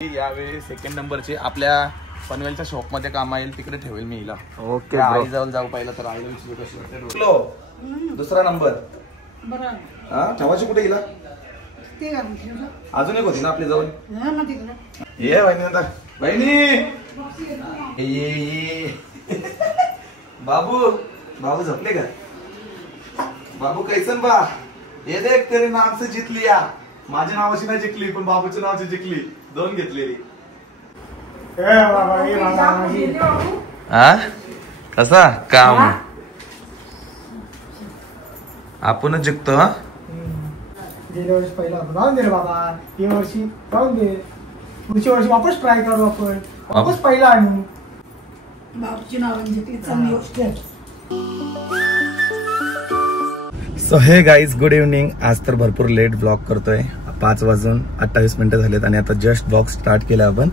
यावेळी सेकंड नंबरची आपल्या पनवेलच्या शॉप मध्ये काम येईल तिकडे ठेवेल मी हिला. ओके आई जवळ जाऊ पहिला तर आईला विचारू कशी दुसरा नंबर ठेवायची कुठे गेला अजून एक होती ना आपली जवळ. ये बहिणी आता बहिणी बाबू बाबू झपले का बाबू कैसन बा ये देख तेरे नाम से जितली या माझ्या नावाची नाही जिंकली पण बाबूच्या नावाची जिंकली दोन घेतलेली. कसा काम आपणच जिंकतो. हा गेल्या वर्षी पहिला राहून दे रे बाबा या वर्षी राहून दे पुढच्या वर्षी वापस ट्राय करू आपण वापस पहिला आणू बाबूची नावाची जिंकली चांगली गोष्ट आहे. सो हे गाईज गुड इव्हनिंग. आज तर भरपूर लेट ब्लॉग करतोय 5:28 झालेत आणि आता जस्ट ब्लॉग स्टार्ट केला आपण.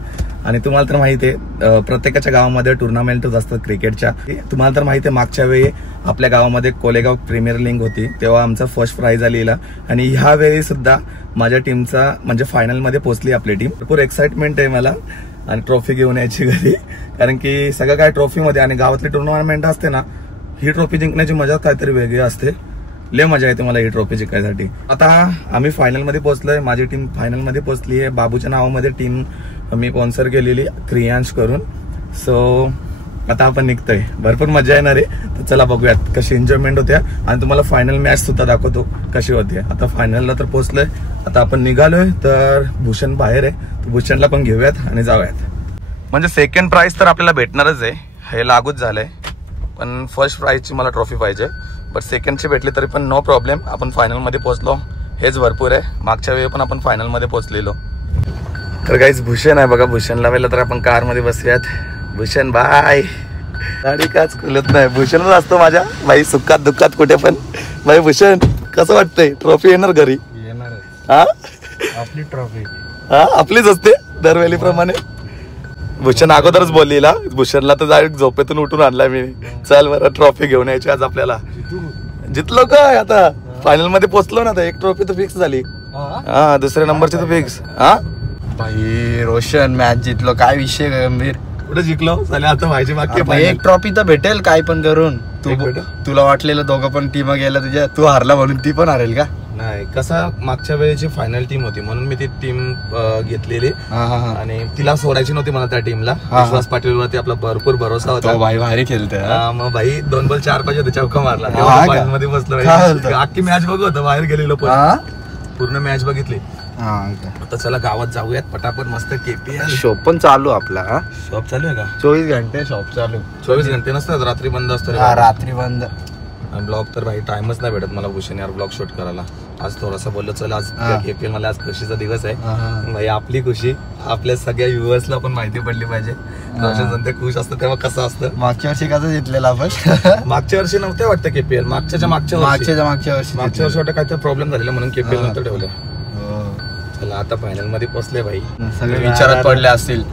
आणि तुम्हाला तर माहिती आहे प्रत्येकाच्या गावामध्ये टुर्नामेंट असतात क्रिकेटच्या. तुम्हाला तर माहिती आहे मागच्या वेळी आपल्या गावामध्ये कोलेगाव प्रीमियर लीग होती तेव्हा आमचा फर्स्ट प्राइज आलेला आणि ह्या वेळी सुद्धा माझ्या टीमचा म्हणजे फायनल मध्ये पोहोचली आपली टीम. भरपूर एक्साइटमेंट आहे मला आणि ट्रॉफी घेऊन यायची घरी कारण की सगळं काय ट्रॉफी मध्ये आणि गावातली टुर्नामेंट असते ना ही ट्रॉफी जिंकण्याची मजा काहीतरी वेगळी असते. लय मजा येते मला ही ट्रॉफी जिंकायसाठी. आता आम्ही फायनल मध्ये पोहोचलोय माझी टीम फायनल मध्ये पोहोचली आहे. बाबूच्या नावामध्ये टीम मी स्पॉन्सर केलेली क्रियांश करून. सो आता आपण निघतोय भरपूर मजा येणार आहे तर चला बघूयात कशी एन्जॉयमेंट होत्या आणि तुम्हाला फायनल मॅच सुद्धा दाखवतो कशी होते. आता फायनलला तर पोहोचलोय आता आपण निघालोय तर भूषण बाहेर आहे तर भूषणला पण घेऊयात आणि जाऊयात. म्हणजे सेकंड प्राइज तर आपल्याला भेटणारच आहे हे लागूच झालंय पण फर्स्ट प्राइजची मला ट्रॉफी पाहिजे बट सेकंडची भेटली तरी पण नो प्रॉब्लेम. आपण फायनल मध्ये पोहोचलो हेच भरपूर आहे. मागच्या वेळी पण आपण फायनल मध्ये पोहोचलेलो. तर काहीच भूषण आहे बघा भूषणला वेळेला तर आपण कार मध्ये बसूयात. भूषण बाय गाडी काच खुलत नाही भूषणच असतो माझ्या बाई सुखात दुःखात कुठे पण. बाई भूषण कसं वाटतंय ट्रॉफी येणार घरी येणार हा आपली ट्रॉफी हा आपलीच असते दरवेळी प्रमाणे. भूषण अगोदरच बोललेला भूषणला तर डायरेक्ट झोपेतून उठून आणला मी चल बरं ट्रॉफी घेऊन यायची आज आपल्याला. जितलो काय आता फायनल मध्ये पोहोचलो ना तर एक ट्रॉफी तर फिक्स झाली. हा दुसऱ्या नंबरची तर फिक्स. हा भाई रोशन मॅच जितलो काय विषय गंभीर कुठे जिंकलो चालेल आता व्हायची बाकी एक ट्रॉफी तर भेटेल काय पण करून. तुला वाटलेलं दोघं पण टीम गेल्या तुझ्या तू हारला म्हणून ती पण हारेल का नाही. कसा मागच्या वेळेची फायनल टीम होती म्हणून मी ती टीम घेतलेली आणि तिला सोडायची नव्हती मला त्या टीमला. विश्वास पाटील वरती आपला भरपूर भरोसा होता. भाई भारी खेळतोय मग भाई 2 बॉल 4 पाहिजे चौका मारला मध्ये बसलो अख्खी मॅच बघू होतं बाहेर गेलेलो पण पूर्ण मॅच बघितली. आता चला गावात जाऊयात पटापट मस्त केपीएल शॉप पण चालू आपला शॉप चालू आहे का 24 घंटे शॉप चालू 24 घंटे नसतात रात्री बंद असतो रात्री बंद. ब्लॉग तर भाई टाइमच नाही भेटत मला भूषण यार ब्लॉग शूट करायला. आज थोडासा बोललो चल आज केपीएल मला आज खुशीचा दिवस आहे भाई आपली खुशी आपल्या सगळ्या व्ह्युअर्सला पण माहिती पडली पाहिजे. रोशन खुश असतं तेव्हा कसं असतं. मागच्या वर्षी कसं जिंकलेला आपण मागच्या वर्षी नव्हते वाटतं केपीएल मागच्या मागच्या वर्षी वाटतं काहीतरी प्रॉब्लेम झालेला म्हणून केपीएल नंतर ठेवलं. चला आता फायनल मध्ये पोहोचले भाई सगळे विचारात पडले असतील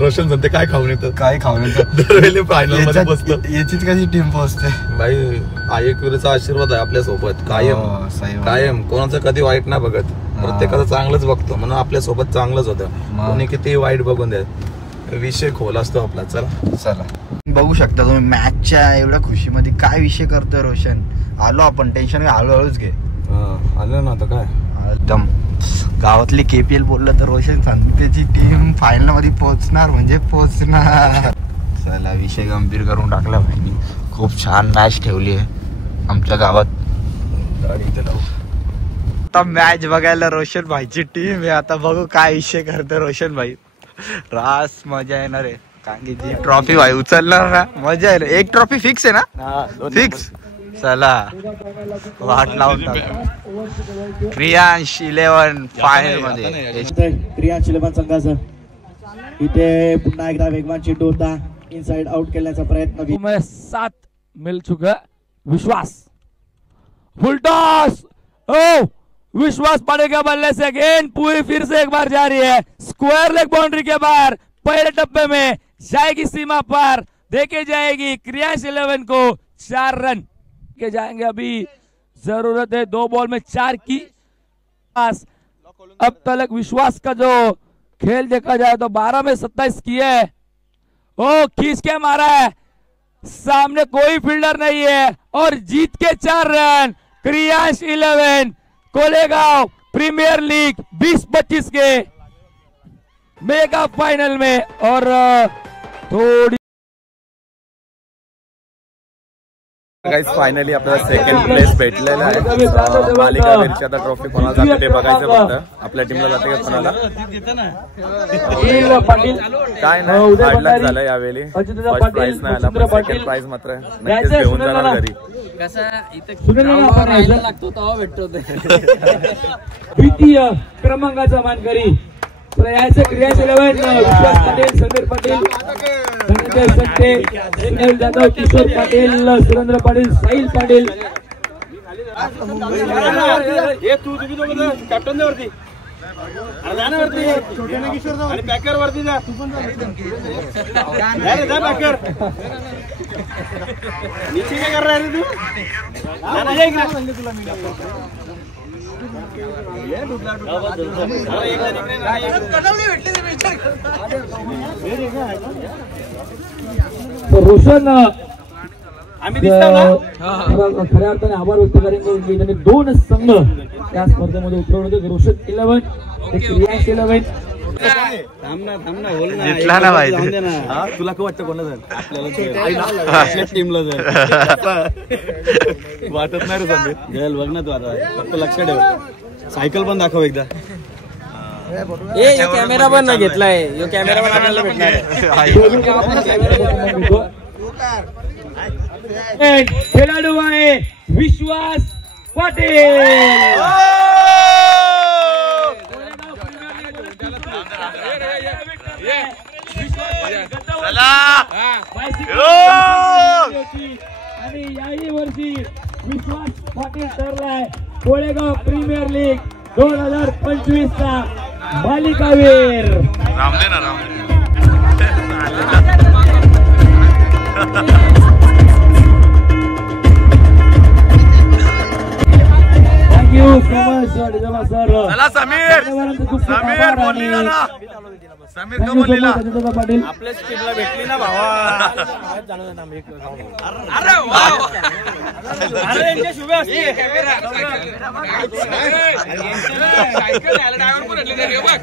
रोशन म्हणते काय खाऊन येतं काय खाऊन येतं दरवेळी फायनल मध्ये पोहोचतो. याचीच कशी टीम पोहोचते भाई आयेकवीरचा आशीर्वाद आहे आपल्या सोबत कायम कायम कोणाचं कधी वाईट नाही बघत प्रत्येकाचं चांगलंच बघतो म्हणून आपल्या सोबत चांगलंच होतं कोणी किती वाईट बघून द्या विषय खोल असतो आपला. चला चला बघू शकता तुम्ही मॅचच्या एवढ्या खुशीमध्ये काय विषय करतोय रोशन. आलो आपण टेन्शन हळूहळूच घे आलं ना आता काय एकदम गावातली केपीएल बोललं तर रोशन त्याची टीम फायनल मध्ये पोहोचणार म्हणजे पोहोचणार. चला विषय गंभीर करून टाकला भाई. खूप छान मॅच ठेवली आहे आमच्या गावात. आता मॅच बघायला रोशन भाईची टीम आहे. आता बघू काय विषय करतो रोशन भाई. रास मजा येणार आहे कारण की जी ट्रॉफी भाई उचलणार ना मजा येईल. एक ट्रॉफी फिक्स आहे ना फिक्स. चला वाट लावून टाकू. क्रियांश 11 फायनल मध्ये क्रियांश 11 संघाचं इथे पुन्हा एकदा वेगवान चेंडू होता इनसाइड आउट करण्याचा प्रयत्न 7 मिल चुका विश्वास फुल टॉस ओ विश्वास पड़ेगा बल्ले से गेंद पूरी फिर से एक बार जा रही है स्क्वायर लेग बाउंड्री के बाहर पहले टप्पे में जाएगी सीमा पार देखे जाएगी क्रियांश 11 को 4 रन के जाएंगे. अभी जरूरत है 2 बॉल में 4 की. अब तलक विश्वास का जो खेल देखा जाए तो 12 में 27 किए है। ओ खींच के मारा है, सामने कोई फील्डर नहीं है और जीत के 4 रन। क्रियांश 11 कोलेगांव प्रीमियर लीग 20-25 के मेगा फाइनल में। और थोड़ी गाइस फायनली आपल्याला सेकंड प्लेस भेटलेला आहे। मालिका वीरची आता ट्रॉफी कोणाला जाते ते बघायचं फक्त, आपल्या टीमला जाते का कोणाला काय नाही। हार्डलक झालं यावेळी, फर्स्ट प्राइज नाही आला पण सेकंड प्राइज मात्र नक्कीच घेऊन जाणार घरी। द्वितीय क्रमांकाचा मानकरी याचे क्रियांश 11 विश्वास पाटील, समीर पाटील, धनंजय संते, सुनील जाधव, किशोर पाटील, सुरेंद्र पाटील, साहिल पाटील। कॅप्टन वरती आणि बॅकर वरती जा, बॅकर नीचे काय कर रहा है तू? रोशन खऱ्या अर्थाने आभार व्यक्त करेंगे। त्यांनी 2 संघ त्या स्पर्धेमध्ये उतरवले होते। रोशन 11 क्रियांश 11 जिंकला ना भाई। तुला काय वाटतं कोणाला आपल्याला टीमला वाटत नाही रे समीर? जल बघ ना तू आता, फक्त लक्ष ठेव, सायकल पण दाखव एकदा। कॅमेरा पण नाही घेतलाय, यो कॅमेरा पण आपल्याला भेटणार आहे। खेळाडू आहे विश्वास पाटील। आणि याही वर्षी विश्वास पाटील ठरलाय कोळेगाव प्रीमियर लीग 2025 चा मालिकावीर। Thank you so much sir. चला समीर बोललीला ना, समीर का बोललीला पाटील आपल्याच टीमला भेटली ना भावा। अरे वाह, अरे यांच्या शुभे असते सायकल ड्रायव्हर पण आणले रे बघ,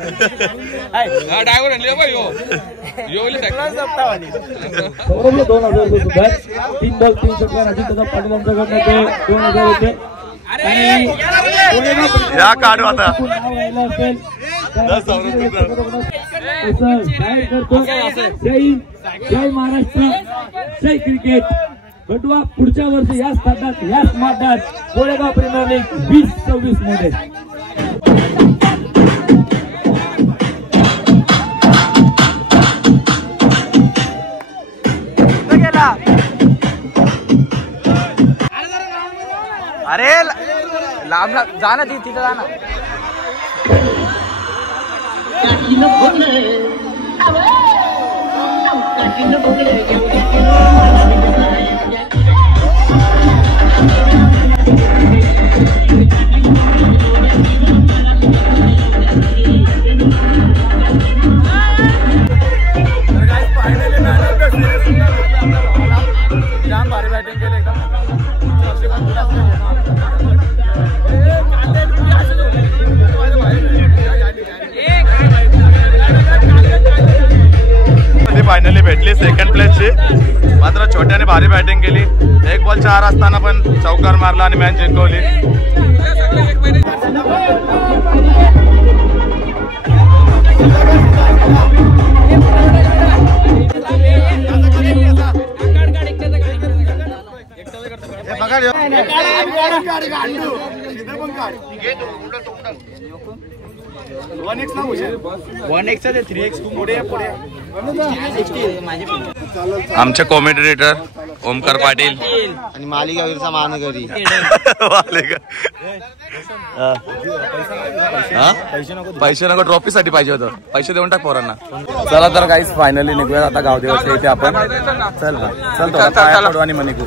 हा ड्रायव्हर आणले बघ यो सौरभला 2000 रुपये सुद्धा 3 बॉल 3 षटकार अजित दादा पाटील यांच्याकडनं 2000 रुपये। या काढू आता जय महाराष्ट्र, जय क्रिकेट। भेटूया पुढच्या वर्षी याच ताटात याच माठात कोळेगाव प्रीमियर लीग 20-26 मध्ये। अरे लांब जा ना, तिथे जा ना। जाम भारी बॅटिंग केली एकदम। फायनली भेटली सेकंड प्लेसची, मात्र छोट्याने भारी बॅटिंग केली। 1 बॉल 4 असताना पण चौकार मारला आणि मॅच जिंकवली। आमचे कॉमेंटेटर ओमकार पाटील आणि मालिकावीरचा मानकरी पैसे नको, ट्रॉफी साठी पाहिजे होतं, पैसे देऊन टाक पोरांना। चला तर गाईस फायनली निघूया आता गाव देवाच्या इथे आपण। चल चल आणि मग निघू।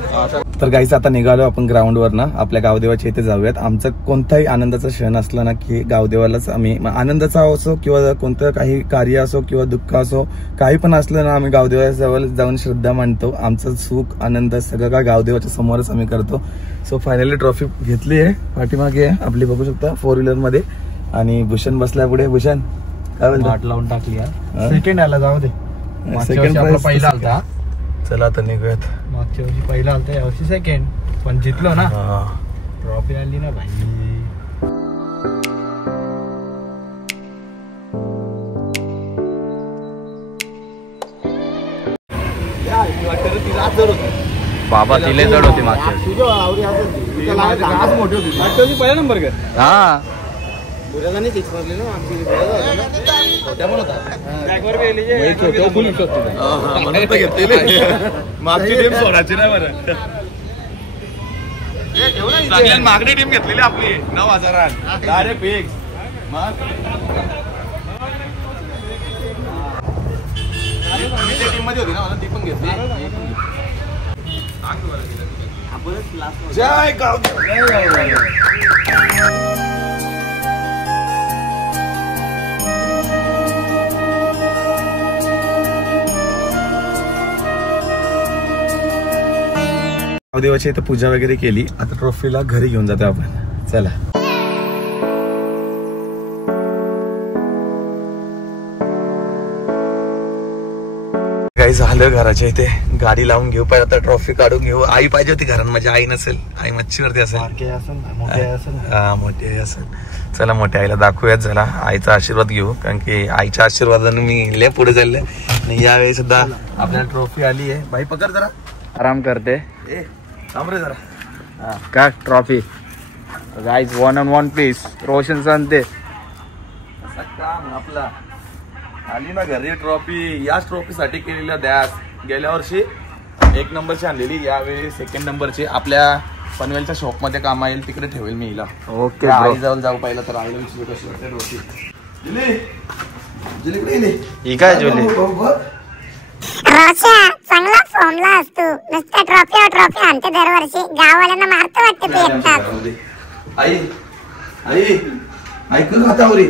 तर गाईस आता निघालो आपण ग्राउंडवर ना, आपल्या गावदेवाच्या इथे जाऊयात. आमचा कोणताही आनंदाचा क्षण असला ना की गावदेवालाच आम्ही, आनंदाचा असो किंवा कोणतं काही कार्य असो किंवा दुःख असो, काही पण असलं ना आम्ही गावदेवाजवळ जाऊन श्रद्धा मांडतो. आमचं सुख आनंद सगळं काय गावदेवाच्या समोरच आम्ही करतो. सो फायनली ट्रॉफी घेतली आहे, पाठीमागे आहे आपली, बघू शकता 4 व्हीलर मध्ये. आणि भूषण बसल्या पुढे. भूषण काय बोलतो? लावून टाकली सेकंड आला, जाऊ दे. सेकंड प्राइस पहिला आलता. चला आता निघूयात. मागच्या वर्षी पहिला आलता, यावर्षी सेकंड, पण जितलो ना, ट्रॉफी आली ना भाई. बाबा तिले जड होती मागच्या पहिला नंबर कर. हा मागची टीम सोडायची नाही बरं. सगळ्यात मागणी टीम घेतलेली आपली 9,000 डायरेक्ट फिक्स. टीम मध्ये होती ना, मला ती पण घेतली. जय गावदेव. गावदेवाची इथं पूजा वगैरे केली. आता ट्रॉफीला घरी घेऊन जातो आपण. चला काही झालं, घराच्या इथे गाडी लावून घेऊ. पाहिजे आता ट्रॉफी काढून घेऊ. आई पाहिजे होती घरात, माझी आई नसेल, आई मच्छीवरती असेल. हा मोठी आई असेल. चला मोठ्या आईला दाखवूयात, झाला आईचा आशीर्वाद घेऊ, कारण की आईच्या आशीर्वादाने मी लय पुढे चालले. आणि यावेळी सुद्धा आपल्याला ट्रॉफी आली आहे. भाई पकड जरा, आराम करते. थांब रे जरा. का trophy guys 1-on-1 piece Roshan सांगते. काम आपला आली ना घरी ट्रॉफी. याच ट्रॉफी साठी केलेल्या द्यास. गेल्या वर्षी 1 नंबरची आणलेली, यावेळी 2nd नंबरची. आपल्या पनवेलच्या शॉप मध्ये काम येईल, तिकडे ठेवेल मी हिला. ओके आई जाऊन जाऊ पहिला तर आईला विचारू कशी वाटते ट्रॉफी. ही काय जुली? रोशा चांगला फॉर्मला असतो. नुसतं ट्रॉफी आणते दरवर्षी. गाववाल्यांना मारतो वाटतं ते एकटाच. आई आई ऐकून हातावरी.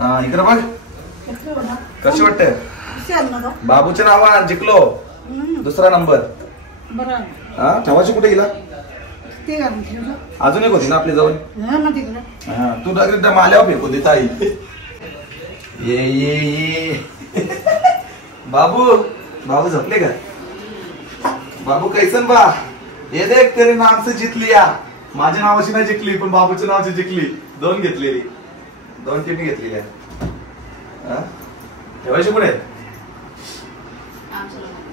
हा इकडे बघ कशी वाटते. बाबूच्या नावानं जिंकलो 2रा नंबर. हा ठेवायची कुठे गेला? अजून एक होती ना आपली जवळ. हा तू डायरेक्ट माल्यावर फेकू देत आई. ये बाबू बाबू झपले का? बाबू कैसन बा? ये देख तेरे नाम से जीत लिया. माझ्या नावाची नाही जिंकली, पण बाबूच्या नावाची जिंकली. 2 घेतलेली, 2 टीम घेतलेल्या. ठेवायची पुढे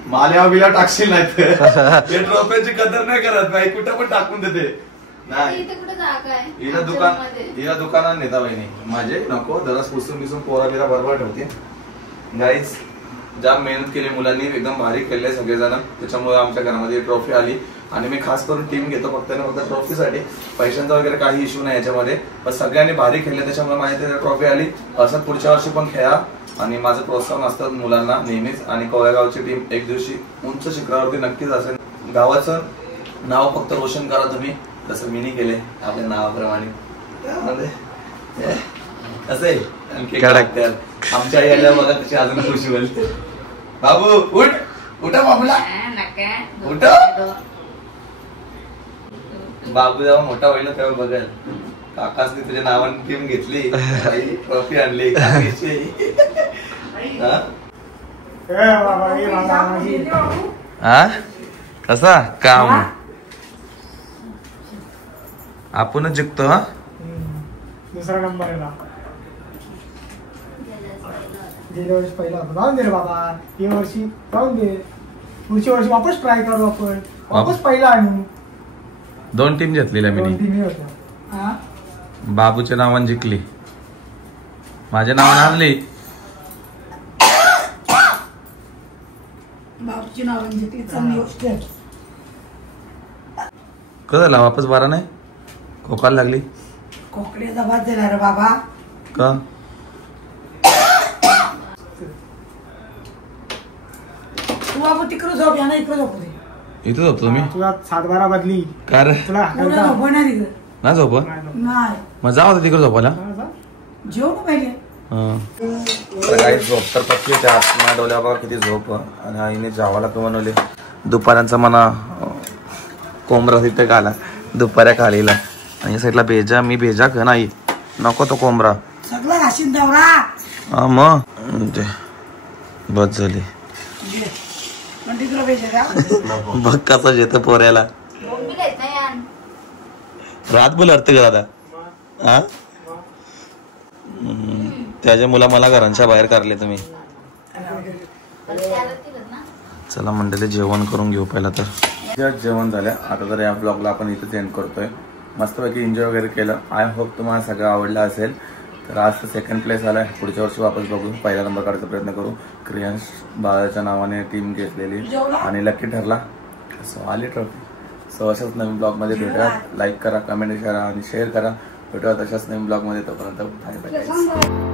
माल्या बिला टाकशील नाही तर ट्रॉफीची कदर नाही करत नाही. कुठं पण टाकून देते. नाही हिला दुकानात नेता बहिणी माझे नको. जरा पुसून बिसून पोरा बिरा बरोबर ठेवते. गाईज जाम मेहनत केली मुलांनी, एकदम भारी खेळले सगळेजण. त्याच्यामुळे आमच्या घरामध्ये ट्रॉफी आली. आणि मी खास करून टीम घेतो फक्त ना फक्त ट्रॉफीसाठी. पैशांचा वगैरे काही इश्यू नाही याच्यामध्ये. पण सगळ्यांनी भारी खेळले, त्याच्यामुळे माहिती ट्रॉफी आली. असं पुढच्या वर्षी पण खेळा. आणि माझं प्रोत्साहन असतं मुलांना नेहमीच. आणि कोळेगावची टीम एक दिवशी उंच शिखरावरती नक्कीच असेल. गावाचं नाव फक्त रोशन करा तुम्ही, जसं मीनी केले आपल्या नावाप्रमाणे. असे आमच्या आई आल्या बघा कशी अजून खुशी होईल. बाबू उठ, उठा बाबूला, उठ. बाबू जेव्हा मोठा होईल तेव्हा बघेल काकासनी तुझ्या नावाने टीम घेतली, ट्रॉफी आणली. कसा काम आपणच जिंकतो. हा 2रा नंबर आहे ना. गेल्या वर्षी पहिला होता. जाऊन दे रे बाबा, या वर्षी जाऊन दे. पुढच्या वर्षी वापस ट्राय करू आपण. वापस पहिला आणू. 2 टीम घेतलेल्या मी. 2 टीम होत्या. बाबूच्या नावाने जिंकली, माझ्या नावाने आणली. बाबूची नावाने जिंकली, चांगली गोष्ट आहे. कसं झाला वापस बारा नाही? खोकायला लागली. खोकड्याचा बाद झाला रे बाबा. का? तू बाबू तिकडे झोप, या ना इकडे झोपू दे. इथं झोपतो तुम्ही तुला 7-12 बदली काय रे तुला ना झोप मग जाऊ तिकडे झोपायला तर काही झोप तर पक्की होते आज डोल्या बघा किती झोप आणि आईने जावाला तो बनवले दुपाऱ्यांचा मना कोंबरा तिथे घाला दुपाऱ्या खालीला आणि साईडला भेजा मी भेजा का नाही नको तो कोंबरा हा मग ते बस झाली बघ कसा येतं पोऱ्याला रात बोल अडते का दादा हा त्याच्या मुला मला घरांच्या बाहेर काढले तुम्ही चला मंडळी जेवण करून घेऊ पहिला तर जेवण झालं आता तर या ब्लॉगला आपण इथेच एंड करतोय मस्तपैकी एन्जॉय वगैरे केलं आय होप तुम्हाला सगळं आवडलं असेल तर आज तर सेकंड प्लेस आलाय पुढच्या वर्षी वापस बघू पहिला नंबर काढायचा प्रयत्न करू क्रियांश बाळाच्या नावाने टीम घेतलेली आणि लकी ठरला सो आली ट्रॉफी सो अशाच नवीन ब्लॉगमध्ये भेटूया लाईक करा कमेंट करा आणि शेअर करा भेटूया तशाच नवीन ब्लॉगमध्ये तोपर्यंत बाय बाय.